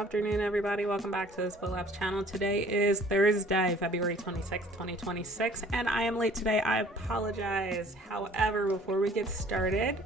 afternoon, everybody. Welcome back to the Split Labs channel. Today is Thursday, February 26th, 2026, and I am late today. I apologize. However, before we get started,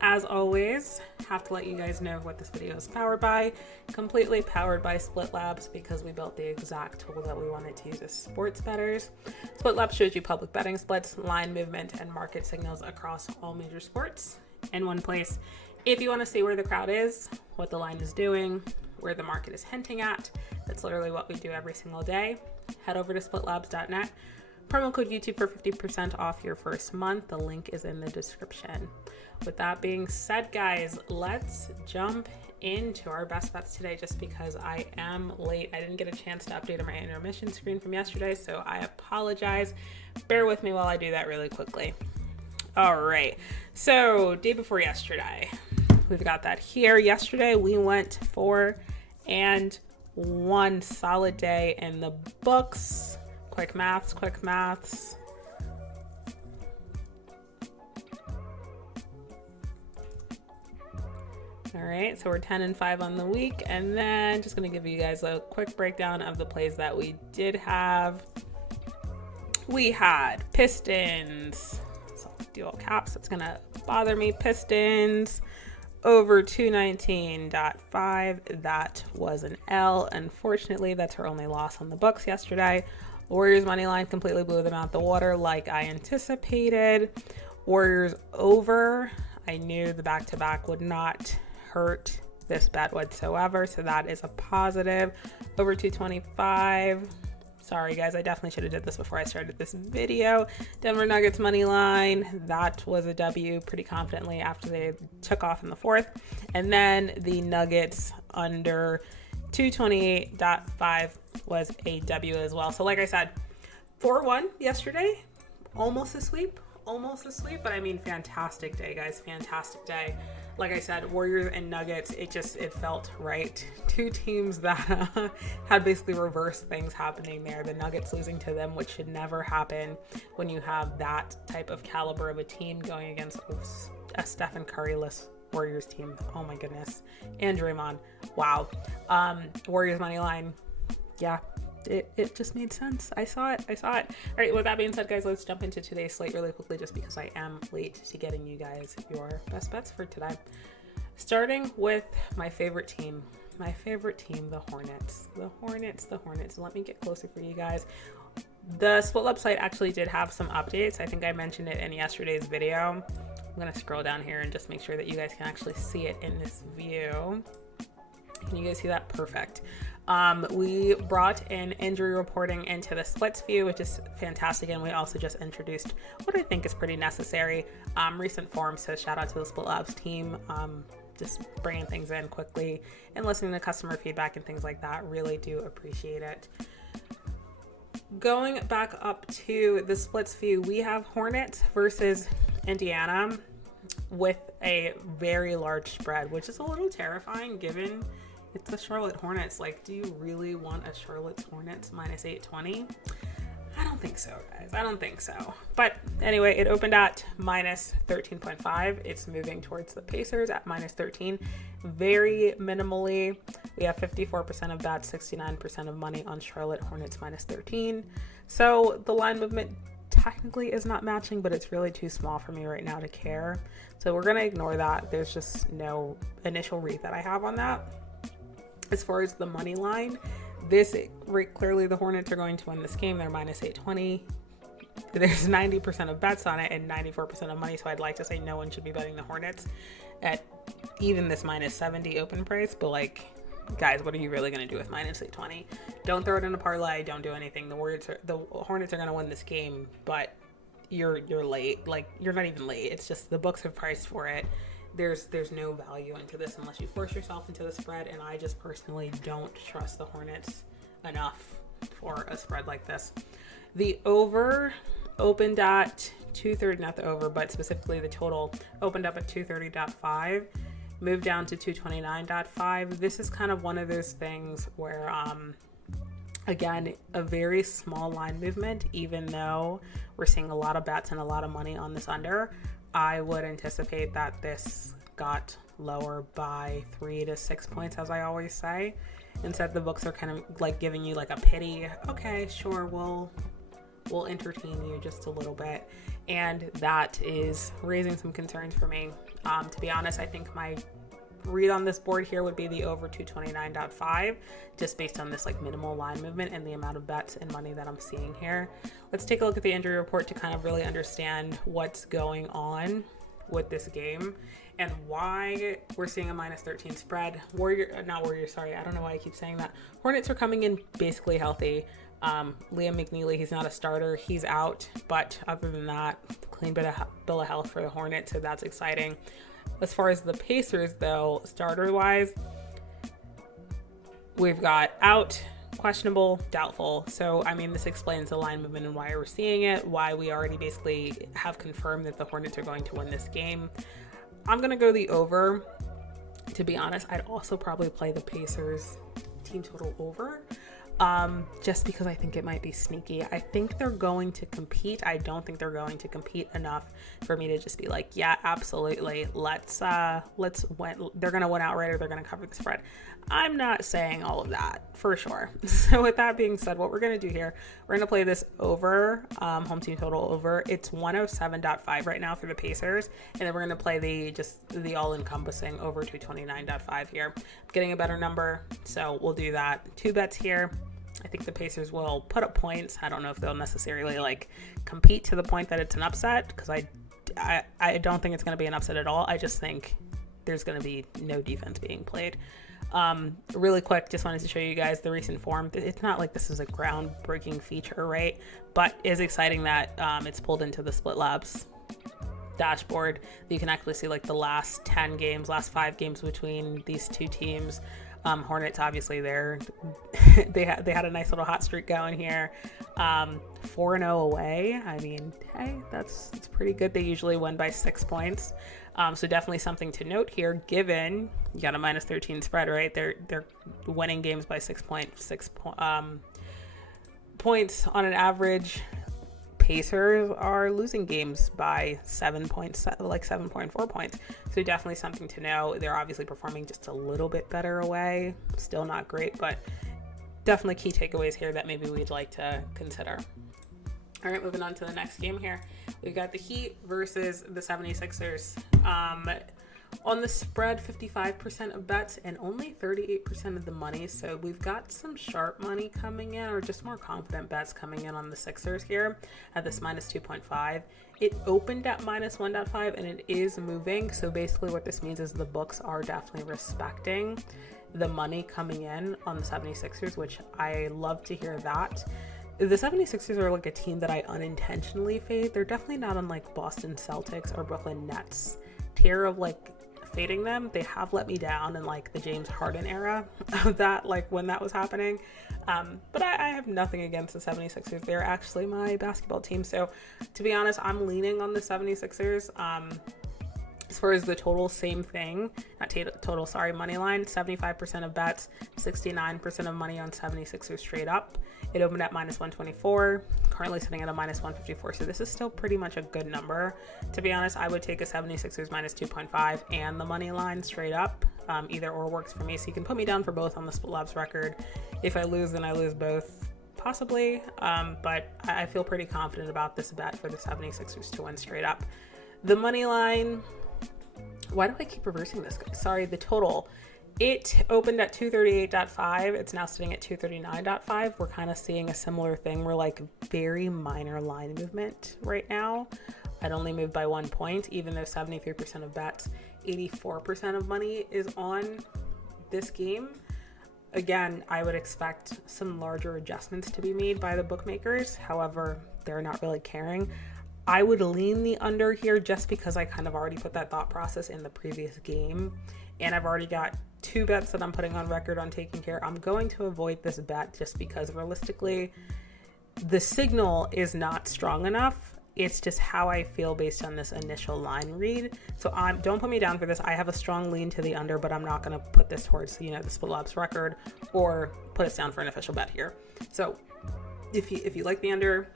as always, have to let you guys know what this video is powered by. Completely powered by Split Labs because we built the exact tool that we wanted to use as sports bettors. Split Labs shows you public betting splits, line movement, and market signals across all major sports in one place. If you want to see where the crowd is, what the line is doing, where the market is hinting at, that's literally what we do every single day. Head over to splitlabs.net. Promo code YouTube for 50% off your first month. The link is in the description. With that being said, guys, let's jump into our best bets today just because I am late. I didn't get a chance to update on my intermission screen from yesterday, so I apologize. Bear with me while I do that really quickly. All right, so day before yesterday, we've got that here. Yesterday we went 4-1, solid day in the books. Quick maths. All right, so we're 10-5 on the week, and then just gonna give you guys a quick breakdown of the plays that we did have. We had Pistons, so I'll do all caps, it's gonna bother me. Pistons over 219.5. That was an L. Unfortunately, that's her only loss on the books yesterday. Warriors money line completely blew them out the water like I anticipated. Warriors over. I knew the back-to-back would not hurt this bet whatsoever, so that is a positive. Over 225. Sorry guys, I definitely should have did this before I started this video. Denver Nuggets money line, that was a W pretty confidently after they took off in the fourth. And then the Nuggets under 228.5 was a W as well. So like I said, 4-1 yesterday, almost a sweep, but I mean, fantastic day, guys, fantastic day. Like I said, Warriors and Nuggets, it felt right. Two teams that had basically reversed things happening there. The Nuggets losing to them, which should never happen when you have that type of caliber of a team going against a Stephen Curry-less Warriors team. Oh my goodness. And Draymond. Wow. Warriors money line. Yeah. It just made sense. I saw it. All right, with that being said, guys, let's jump into today's slate really quickly just because I am late to getting you guys your best bets for today. Starting with my favorite team, the Hornets. The Hornets. Let me get closer for you guys. The Split Lab site actually did have some updates. I think I mentioned it in yesterday's video. I'm going to scroll down here and just make sure that you guys can actually see it in this view. Can you guys see that? Perfect. We brought in injury reporting into the splits view, which is fantastic. And we also just introduced what I think is pretty necessary recent form. So shout out to the Split Labs team. Just bringing things in quickly and listening to customer feedback and things like that. Really do appreciate it. Going back up to the splits view, we have Hornets versus Indiana with a very large spread, which is a little terrifying given it's the Charlotte Hornets. Like, do you really want a Charlotte Hornets minus 820? I don't think so, guys. I don't think so. But anyway, it opened at minus 13.5. It's moving towards the Pacers at minus 13. Very minimally. We have 54% of bets, 69% of money on Charlotte Hornets minus 13. So the line movement technically is not matching, but it's really too small for me right now to care. So we're going to ignore that. There's just no initial read that I have on that. As far as the money line, clearly the Hornets are going to win this game. They're minus 820. There's 90% of bets on it and 94% of money. So I'd like to say no one should be betting the Hornets at even this minus 70 open price. But like, guys, what are you really going to do with minus 820? Don't throw it in a parlay. Don't do anything. The Hornets are going to win this game, but you're late. Like, you're not even late. It's just the books have priced for it. There's no value into this unless you force yourself into the spread, and I just personally don't trust the Hornets enough for a spread like this. The over opened at 230, not the over, but specifically the total opened up at 230.5, moved down to 229.5. This is kind of one of those things where, again, a very small line movement, even though we're seeing a lot of bets and a lot of money on this under. I would anticipate that this got lower by 3 to 6 points, as I always say. Instead, the books are kind of like giving you like a pity. Okay, sure, we'll entertain you just a little bit. And that is raising some concerns for me. To be honest, I think my read on this board here would be the over 229.5, just based on this like minimal line movement and the amount of bets and money that I'm seeing here. Let's take a look at the injury report to kind of really understand what's going on with this game and why we're seeing a -13 spread. I don't know why I keep saying that. Hornets are coming in basically healthy. Liam McNeely, he's not a starter, he's out, but other than that, clean bill of health for the Hornets, so that's exciting. As far as the Pacers, though, starter-wise, we've got out, questionable, doubtful. So, I mean, this explains the line movement and why we're seeing it, why we already basically have confirmed that the Hornets are going to win this game. I'm going to go the over. To be honest, I'd also probably play the Pacers team total over. Just because I think it might be sneaky. I think they're going to compete. I don't think they're going to compete enough for me to just be like, yeah, absolutely. Let's win. They're going to win outright or they're going to cover the spread. I'm not saying all of that for sure. So with that being said, what we're going to do here, we're going to play this over, home team total over. It's 107.5 right now for the Pacers. And then we're going to play the all encompassing over 229.5 here. I'm getting a better number. So we'll do that. 2 bets here. I think the Pacers will put up points. I don't know if they'll necessarily like compete to the point that it's an upset, because I don't think it's going to be an upset at all. I just think there's going to be no defense being played. Really quick, just wanted to show you guys the recent form. It's not like this is a groundbreaking feature, right? But it's exciting that it's pulled into the Split Labs dashboard. You can actually see like the last 5 games between these two teams. Hornets, obviously, they had a nice little hot streak going here. 4-0 away. I mean, hey, it's pretty good. They usually win by 6 points. So definitely something to note here, given you got a -13 spread, right? They're winning games by 6 points on an average. Pacers are losing games by 7 points, like 7.4 points. So definitely something to know. They're obviously performing just a little bit better away. Still not great, but definitely key takeaways here that maybe we'd like to consider. All right, moving on to the next game here. We've got the Heat versus the 76ers. On the spread, 55% of bets and only 38% of the money. So we've got some sharp money coming in, or just more confident bets coming in on the Sixers here at this -2.5. It opened at -1.5 and it is moving. So basically what this means is the books are definitely respecting the money coming in on the 76ers, which I love to hear that. The 76ers are like a team that I unintentionally fade. They're definitely not on like Boston Celtics or Brooklyn Nets tier of like fading them. They have let me down in like the James Harden era of that, like when that was happening. But I have nothing against the 76ers. They're actually my basketball team. So to be honest, I'm leaning on the 76ers. As far as the total, same thing. Money line, 75% of bets, 69% of money on 76ers straight up. It opened at -124, currently sitting at a -154. So this is still pretty much a good number. To be honest, I would take a 76ers -2.5 and the money line straight up. Either or works for me. So you can put me down for both on the Split Labs record. If I lose, then I lose both, possibly. But I feel pretty confident about this bet for the 76ers to win straight up. The money line, why do I keep reversing this? Sorry, the total. It opened at 238.5. It's now sitting at 239.5. We're kind of seeing a similar thing. We're like very minor line movement right now. I'd only moved by 1 point, even though 73% of bets, 84% of money is on this game. Again, I would expect some larger adjustments to be made by the bookmakers. However, they're not really caring. I would lean the under here just because I kind of already put that thought process in the previous game. And I've already got 2 bets that I'm putting on record on taking care. I'm going to avoid this bet just because realistically, the signal is not strong enough. It's just how I feel based on this initial line read. So don't put me down for this. I have a strong lean to the under, but I'm not going to put this towards, the Split Labs record or put us down for an official bet here. So if you like the under,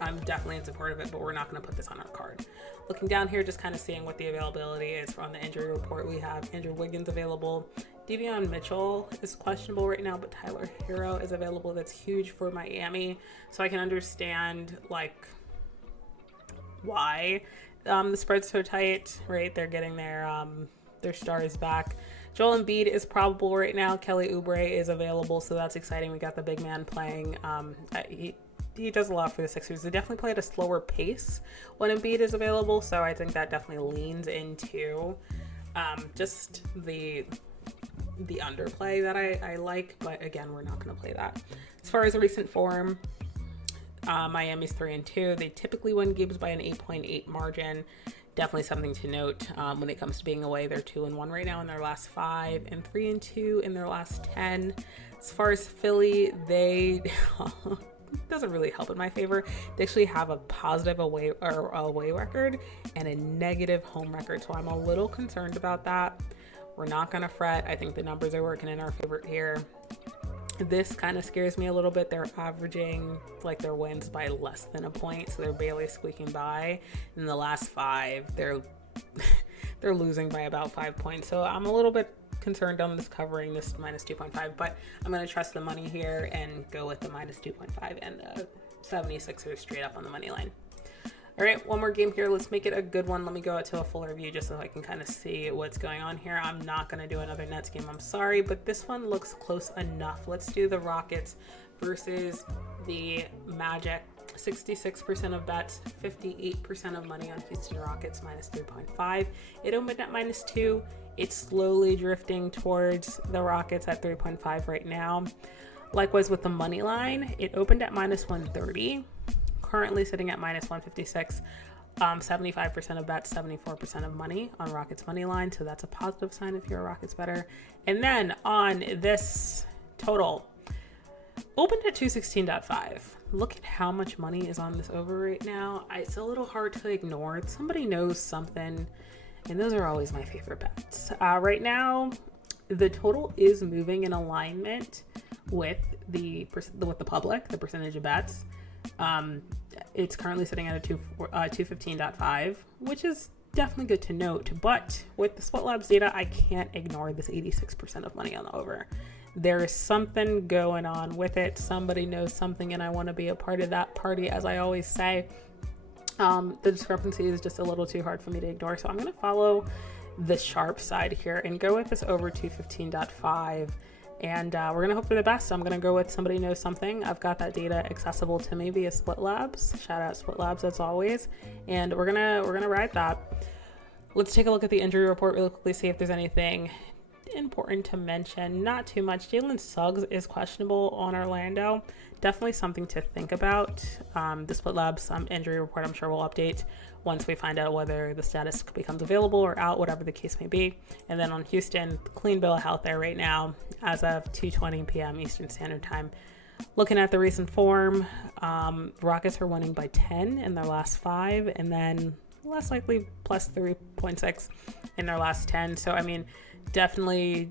I'm definitely in support of it, but we're not going to put this on our card. Looking down here, just kind of seeing what the availability is from the injury report. We have Andrew Wiggins available. Devion Mitchell is questionable right now, but Tyler Hero is available. That's huge for Miami. So I can understand like why the spread's so tight, right? They're getting their stars back. Joel Embiid is probable right now. Kelly Oubre is available, so that's exciting. We got the big man playing. He does a lot for the Sixers. They definitely play at a slower pace when Embiid is available, so I think that definitely leans into just the underplay that I like, but again, we're not going to play that. As far as the recent form, Miami's 3-2. They typically win games by an 8.8 margin. Definitely something to note when it comes to being away. They're 2-1 right now in their last 5 and 3-2 in their last 10. As far as Philly, they doesn't really help in my favor. They actually have a positive away record and a negative home record, so I'm a little concerned about that. We're not going to fret. I think the numbers are working in our favor here. This kind of scares me a little bit. They're averaging like their wins by less than a point, so they're barely squeaking by. In the last 5, they're losing by about 5 points. So I'm a little bit concerned on this covering this minus 2.5, but I'm going to trust the money here and go with the minus 2.5 and the 76ers straight up on the money line. All right, one more game here. Let's make it a good one. Let me go out to a fuller view just so I can kind of see what's going on here. I'm not going to do another Nets game. I'm sorry, but this one looks close enough. Let's do the Rockets versus the Magic. 66% of bets, 58% of money on Houston Rockets, minus 3.5. It opened at minus 2. It's slowly drifting towards the Rockets at 3.5 right now. Likewise with the money line, it opened at minus 130. Currently sitting at minus 156. 75% of bets, 74% of money on Rockets money line. So that's a positive sign if you're a Rockets bettor. And then on this total, opened at 216.5. Look at how much money is on this over right now. It's a little hard to ignore. Somebody knows something, and those are always my favorite bets. Right now, the total is moving in alignment with the public, the percentage of bets. It's currently sitting at a 215.5, which is definitely good to note. But with the Split Labs data, I can't ignore this 86% of money on the over. There is something going on with it. Somebody knows something, and I want to be a part of that party, as I always say. The discrepancy is just a little too hard for me to ignore, so I'm going to follow the sharp side here and go with this over 215.5. And we're going to hope for the best. I'm going to go with somebody knows something. I've got that data accessible to me via Split Labs. Shout out Split Labs as always. And we're going to ride that. Let's take a look at the injury report really quickly, see if there's anything important to mention. Not too much. Jalen Suggs is questionable on Orlando. Definitely something to think about. The Split Labs injury report, I'm sure we'll update once we find out whether the status becomes available or out, whatever the case may be. And then on Houston, clean bill of health there right now as of 2:20 p.m. Eastern Standard Time. Looking at the recent form, Rockets are winning by 10 in their last 5, and then less likely plus 3.6 in their last 10. So, I mean, definitely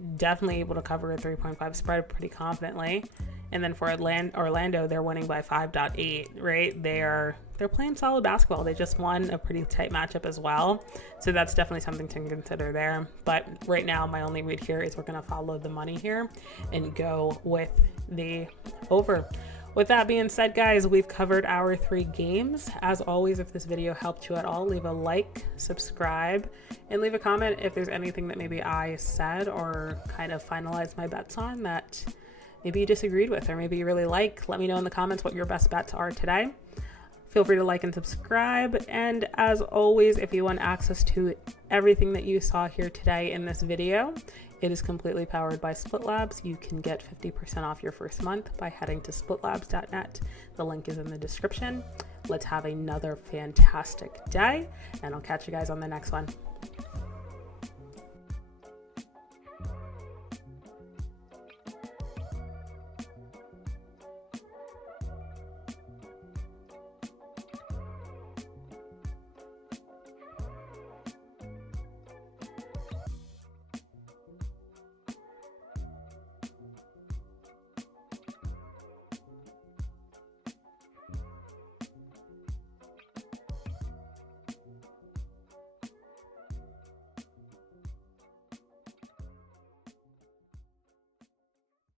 able to cover a 3.5 spread pretty confidently. And then for Orlando, they're winning by 5.8, right? They're playing solid basketball. They just won a pretty tight matchup as well. So that's definitely something to consider there. But right now, my only read here is we're going to follow the money here and go with the over. With that being said, guys, we've covered our 3 games. As always, if this video helped you at all, leave a like, subscribe, and leave a comment if there's anything that maybe I said or kind of finalized my bets on that maybe you disagreed with or maybe you really like. Let me know in the comments what your best bets are today. Feel free to like and subscribe. And as always, if you want access to everything that you saw here today in this video, it is completely powered by Split Labs. You can get 50% off your first month by heading to splitlabs.net. The link is in the description. Let's have another fantastic day, and I'll catch you guys on the next one.